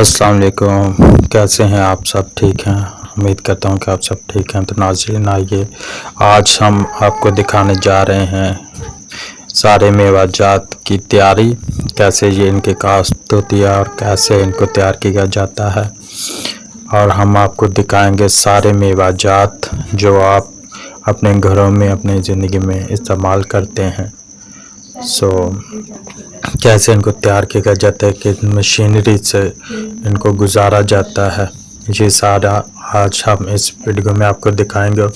अस्सलाम वालेकुम। कैसे हैं आप सब? ठीक हैं? उम्मीद करता हूं कि आप सब ठीक हैं। तो नाज़रीन, आइए आज हम आपको दिखाने जा रहे हैं सारे मेवाजात की तैयारी, कैसे ये इनकी काश्त होती है और कैसे इनको तैयार किया जाता है। और हम आपको दिखाएंगे सारे मेवाजात जो आप अपने घरों में अपनी ज़िंदगी में इस्तेमाल करते हैं। कैसे इनको तैयार किया जाता है, कि मशीनरी से इनको गुजारा जाता है, ये सारा आज हम इस वीडियो में आपको दिखाएंगे।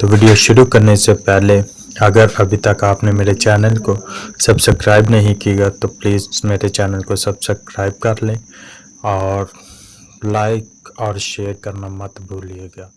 तो वीडियो शुरू करने से पहले अगर अभी तक आपने मेरे चैनल को सब्सक्राइब नहीं किया तो प्लीज़ मेरे चैनल को सब्सक्राइब कर लें और लाइक और शेयर करना मत भूलिएगा।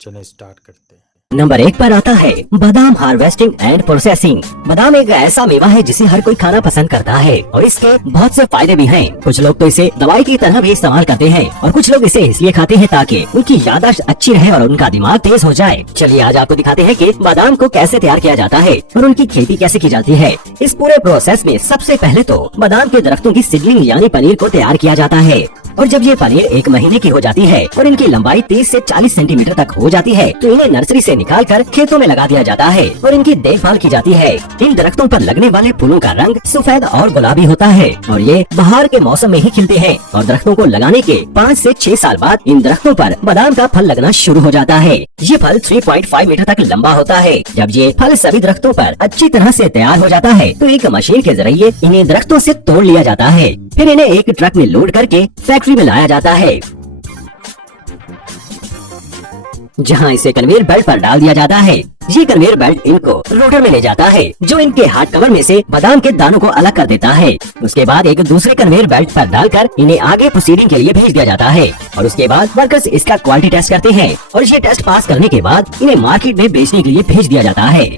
चलिए स्टार्ट करते हैं। नंबर 1 पर आता है बादाम हार्वेस्टिंग एंड प्रोसेसिंग। बादाम एक ऐसा मेवा है जिसे हर कोई खाना पसंद करता है और इसके बहुत से फायदे भी हैं। कुछ लोग तो इसे दवाई की तरह भी इस्तेमाल करते हैं और कुछ लोग इसे इसलिए खाते हैं ताकि उनकी याददाश्त अच्छी रहे और उनका दिमाग तेज हो जाए। चलिए आज आपको दिखाते हैं कि बादाम को कैसे तैयार किया जाता है और उनकी खेती कैसे की जाती है। इस पूरे प्रोसेस में सबसे पहले तो बादाम के दरख्तों की सीडलिंग यानी पनीर को तैयार किया जाता है और जब ये पनीर 1 महीने की हो जाती है और इनकी लंबाई 30 से 40 सेंटीमीटर तक हो जाती है तो इन्हें नर्सरी से निकालकर खेतों में लगा दिया जाता है और इनकी देखभाल की जाती है। इन दरख्तों पर लगने वाले फूलों का रंग सफेद और गुलाबी होता है और ये बाहर के मौसम में ही खिलते हैं और दरख्तों को लगाने के 5 से 6 साल बाद इन दरख्तों पर बादाम का फल लगना शुरू हो जाता है। ये फल 3.5 मीटर तक लंबा होता है। जब ये फल सभी दरख्तों पर अच्छी तरह से तैयार हो जाता है तो एक मशीन के जरिए इन्हें दरख्तों से तोड़ लिया जाता है। फिर इन्हें एक ट्रक में लोड करके फैक्ट्री में लाया जाता है जहां इसे कन्वेयर बेल्ट पर डाल दिया जाता है। ये कन्वेयर बेल्ट इनको रोटर में ले जाता है जो इनके हार्ड कवर में से बादाम के दानों को अलग कर देता है। उसके बाद एक दूसरे कन्वेयर बेल्ट पर डालकर इन्हें आगे प्रोसीडिंग के लिए भेज दिया जाता है और उसके बाद वर्कर्स इसका क्वालिटी टेस्ट करते हैं और ये टेस्ट पास करने के बाद इन्हें मार्केट में बेचने के लिए भेज दिया जाता है।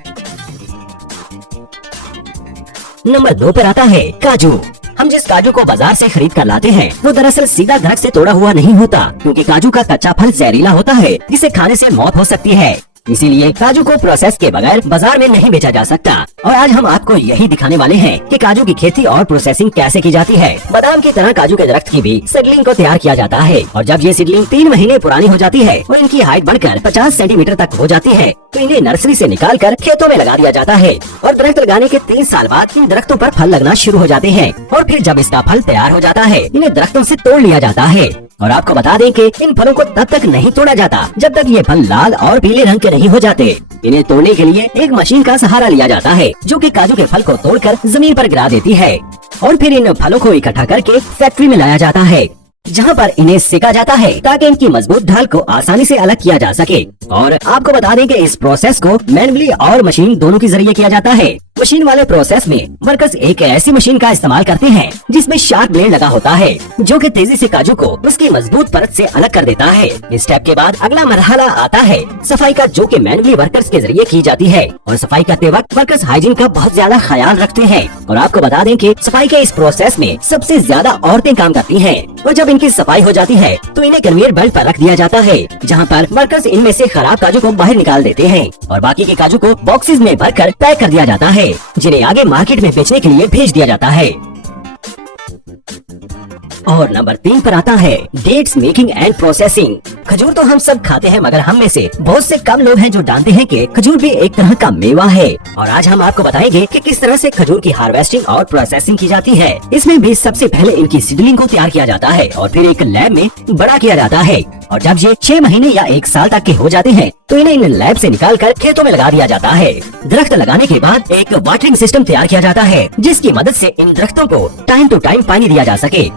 नंबर 2 पर आता है काजू। हम जिस काजू को बाजार से खरीद कर लाते हैं वो दरअसल सीधा दरख्त से तोड़ा हुआ नहीं होता, क्योंकि काजू का कच्चा फल जहरीला होता है जिसे खाने से मौत हो सकती है। इसीलिए काजू को प्रोसेस के बगैर बाजार में नहीं बेचा जा सकता और आज हम आपको यही दिखाने वाले हैं कि काजू की खेती और प्रोसेसिंग कैसे की जाती है। बादाम की तरह काजू के दरख्त की भी सीडलिंग को तैयार किया जाता है और जब ये सीडलिंग 3 महीने पुरानी हो जाती है और इनकी हाइट बढ़कर 50 सेंटीमीटर तक हो जाती है तो इन्हें नर्सरी से निकालकर खेतों में लगा दिया जाता है और दरख्त लगाने के 3 साल बाद इन दरख्तों पर फल लगना शुरू हो जाते हैं और फिर जब इसका फल तैयार हो जाता है इन्हें दरख्तों से तोड़ लिया जाता है। और आपको बता दें कि इन फलों को तब तक नहीं तोड़ा जाता जब तक ये फल लाल और पीले रंग के नहीं हो जाते। इन्हें तोड़ने के लिए एक मशीन का सहारा लिया जाता है जो कि काजू के फल को तोड़कर जमीन पर गिरा देती है और फिर इन फलों को इकट्ठा करके फैक्ट्री में लाया जाता है जहां पर इन्हें सेका जाता है ताकि इनकी मजबूत ढाल को आसानी से अलग किया जा सके। और आपको बता दें कि इस प्रोसेस को मैनुअली और मशीन दोनों के जरिए किया जाता है। मशीन वाले प्रोसेस में वर्कर्स एक ऐसी मशीन का इस्तेमाल करते हैं जिसमें शार्प ब्लेड लगा होता है जो कि तेजी से काजू को उसकी मजबूत परत से अलग कर देता है। इस स्टेप के बाद अगला मरहला आता है सफाई का, जो कि मैनुअली वर्कर्स के जरिए की जाती है और सफाई करते वक्त वर्कर्स हाइजीन का बहुत ज्यादा ख्याल रखते हैं। और आपको बता दें कि सफाई के इस प्रोसेस में सबसे ज्यादा औरतें काम करती हैं और जब इनकी सफाई हो जाती है तो इन्हें कन्वेयर बेल्ट पर रख दिया जाता है जहाँ पर वर्कर्स इनमें से खराब काजू को बाहर निकाल देते हैं और बाकी के काजू को बॉक्सेस में भरकर पैक कर दिया जाता है जिन्हें आगे मार्केट में बेचने के लिए भेज दिया जाता है। और नंबर 3 पर आता है डेट्स मेकिंग एंड प्रोसेसिंग। खजूर तो हम सब खाते हैं मगर हम में से बहुत से कम लोग हैं जो जानते हैं कि खजूर भी एक तरह का मेवा है और आज हम आपको बताएंगे कि किस तरह से खजूर की हार्वेस्टिंग और प्रोसेसिंग की जाती है। इसमें भी सबसे पहले इनकी सीडलिंग को तैयार किया जाता है और फिर एक लैब में बड़ा किया जाता है और जब ये 6 महीने या 1 साल तक के हो जाते हैं तो इन्हें इन लैब से निकालकर खेतों में लगा दिया जाता है। दरख्त लगाने के बाद एक वाटरिंग सिस्टम तैयार किया जाता है जिसकी मदद से इन दरख्तों को टाइम टू टाइम पानी दिया जा सके।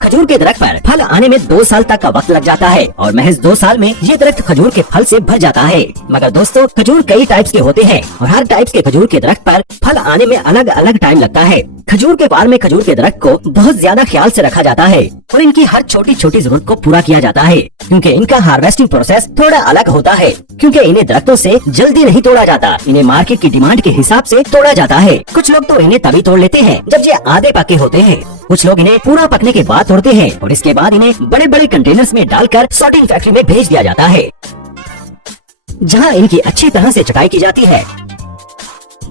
खजूर के दरख्त पर फल आने में 2 साल तक का वक्त लग जाता है और महज 2 साल में ये दरख्त खजूर के फल से भर जाता है। मगर दोस्तों खजूर कई टाइप्स के होते हैं और हर टाइप्स के खजूर के दरख्त पर फल आने में अलग अलग टाइम लगता है। खजूर के फार्म में खजूर के दरख्त को बहुत ज्यादा ख्याल से रखा जाता है और इनकी हर छोटी छोटी जरूरत को पूरा किया जाता है क्योंकि इनका हार्वेस्टिंग प्रोसेस थोड़ा अलग होता है क्योंकि इन्हें दरख्तों से जल्दी नहीं तोड़ा जाता, इन्हें मार्केट की डिमांड के हिसाब से तोड़ा जाता है। कुछ लोग तो इन्हें तभी तोड़ लेते हैं जब ये आधे पके होते हैं, कुछ लोग इन्हें पूरा पकने के बाद तोड़ते हैं और इसके बाद इन्हें बड़े बड़े कंटेनर्स में डालकर सॉर्टिंग फैक्ट्री में भेज दिया जाता है जहाँ इनकी अच्छी तरह से छटाई की जाती है।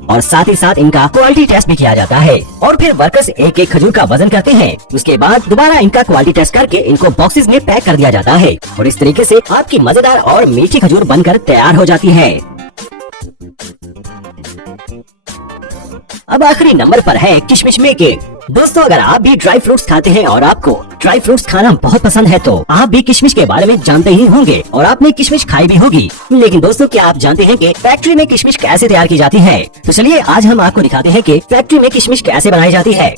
और साथ ही साथ इनका क्वालिटी टेस्ट भी किया जाता है। और फिर वर्कर्स एक एक खजूर का वजन करते हैं। उसके बाद दोबारा इनका क्वालिटी टेस्ट करके इनको बॉक्सेस में पैक कर दिया जाता है और इस तरीके से आपकी मजेदार और मीठी खजूर बनकर तैयार हो जाती है। अब आखिरी नंबर पर है किशमिश मेकिंग। दोस्तों, अगर आप भी ड्राई फ्रूट्स खाते हैं और आपको ड्राई फ्रूट्स खाना बहुत पसंद है तो आप भी किशमिश के बारे में जानते ही होंगे और आपने किशमिश खाई भी होगी। लेकिन दोस्तों, क्या आप जानते हैं कि फैक्ट्री में किशमिश कैसे तैयार की जाती है? तो चलिए आज हम आपको दिखाते हैं कि फैक्ट्री में किशमिश कैसे बनाई जाती है।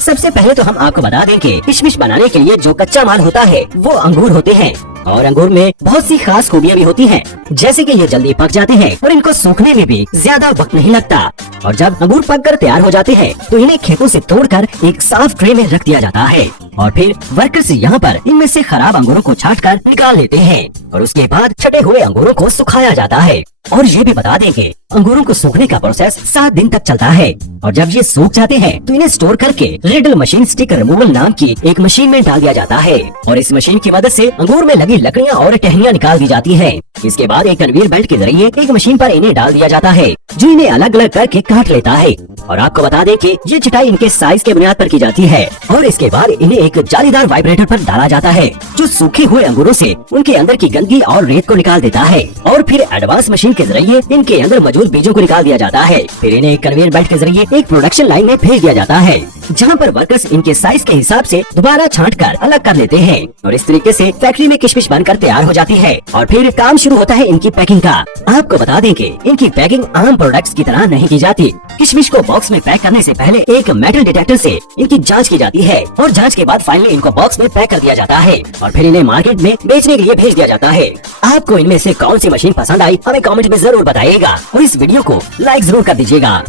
सबसे पहले तो हम आपको बता दें कि किशमिश बनाने के लिए जो कच्चा माल होता है वो अंगूर होते हैं और अंगूर में बहुत सी खास खूबियां भी होती हैं, जैसे कि ये जल्दी पक जाते हैं और इनको सूखने में भी ज्यादा वक्त नहीं लगता। और जब अंगूर पककर तैयार हो जाते हैं तो इन्हें खेतों से तोड़कर एक साफ ट्रे में रख दिया जाता है और फिर वर्कर्स यहाँ पर इनमें से खराब अंगूरों को छांटकर निकाल लेते हैं और उसके बाद छटे हुए अंगूरों को सुखाया जाता है। और ये भी बता दें कि अंगूरों को सूखने का प्रोसेस 7 दिन तक चलता है और जब ये सूख जाते हैं तो इन्हें स्टोर करके रिडल मशीन स्टिक रिमूवल नाम की एक मशीन में डाल दिया जाता है और इस मशीन की मदद से अंगूर में लगी लकड़ियां और टहनियां निकाल दी जाती है। इसके बाद एक कन्वेयर बेल्ट के जरिए एक मशीन पर इन्हें डाल दिया जाता है जो इन्हें अलग अलग करके काट लेता है। और आपको बता दें कि ये छटाई इनके साइज के बुनियाद पर की जाती है और इसके बाद इन्हें एक जालीदार वाइब्रेटर पर डाला जाता है जो सूखे हुए अंगूरों से उनके अंदर की गंदगी और रेत को निकाल देता है। और फिर एडवांस मशीन के जरिए इनके अंदर मौजूद बीजों को निकाल दिया जाता है। फिर इन्हें एक कन्वेयर बेल्ट के जरिए एक प्रोडक्शन लाइन में भेज दिया जाता है जहाँ पर वर्कर्स इनके साइज के हिसाब से दोबारा छांटकर अलग कर लेते हैं और इस तरीके से फैक्ट्री में किशमिश बनकर तैयार हो जाती है। और फिर काम शुरू होता है इनकी पैकिंग का। आपको बता दें कि इनकी पैकिंग आम प्रोडक्ट्स की तरह नहीं की जाती। किशमिश को बॉक्स में पैक करने से पहले एक मेटल डिटेक्टर से इनकी जांच की जाती है और जांच के बाद फाइनली इनको बॉक्स में पैक कर दिया जाता है और फिर इन्हें मार्केट में बेचने के लिए भेज दिया जाता है। आपको इनमें से कौन सी मशीन पसंद आई हमें कमेंट में जरूर बताइएगा और इस वीडियो को लाइक जरूर कर दीजिएगा।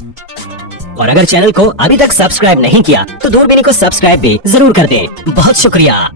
और अगर चैनल को अभी तक सब्सक्राइब नहीं किया तो दूरबीनी को सब्सक्राइब भी जरूर कर दें। बहुत शुक्रिया।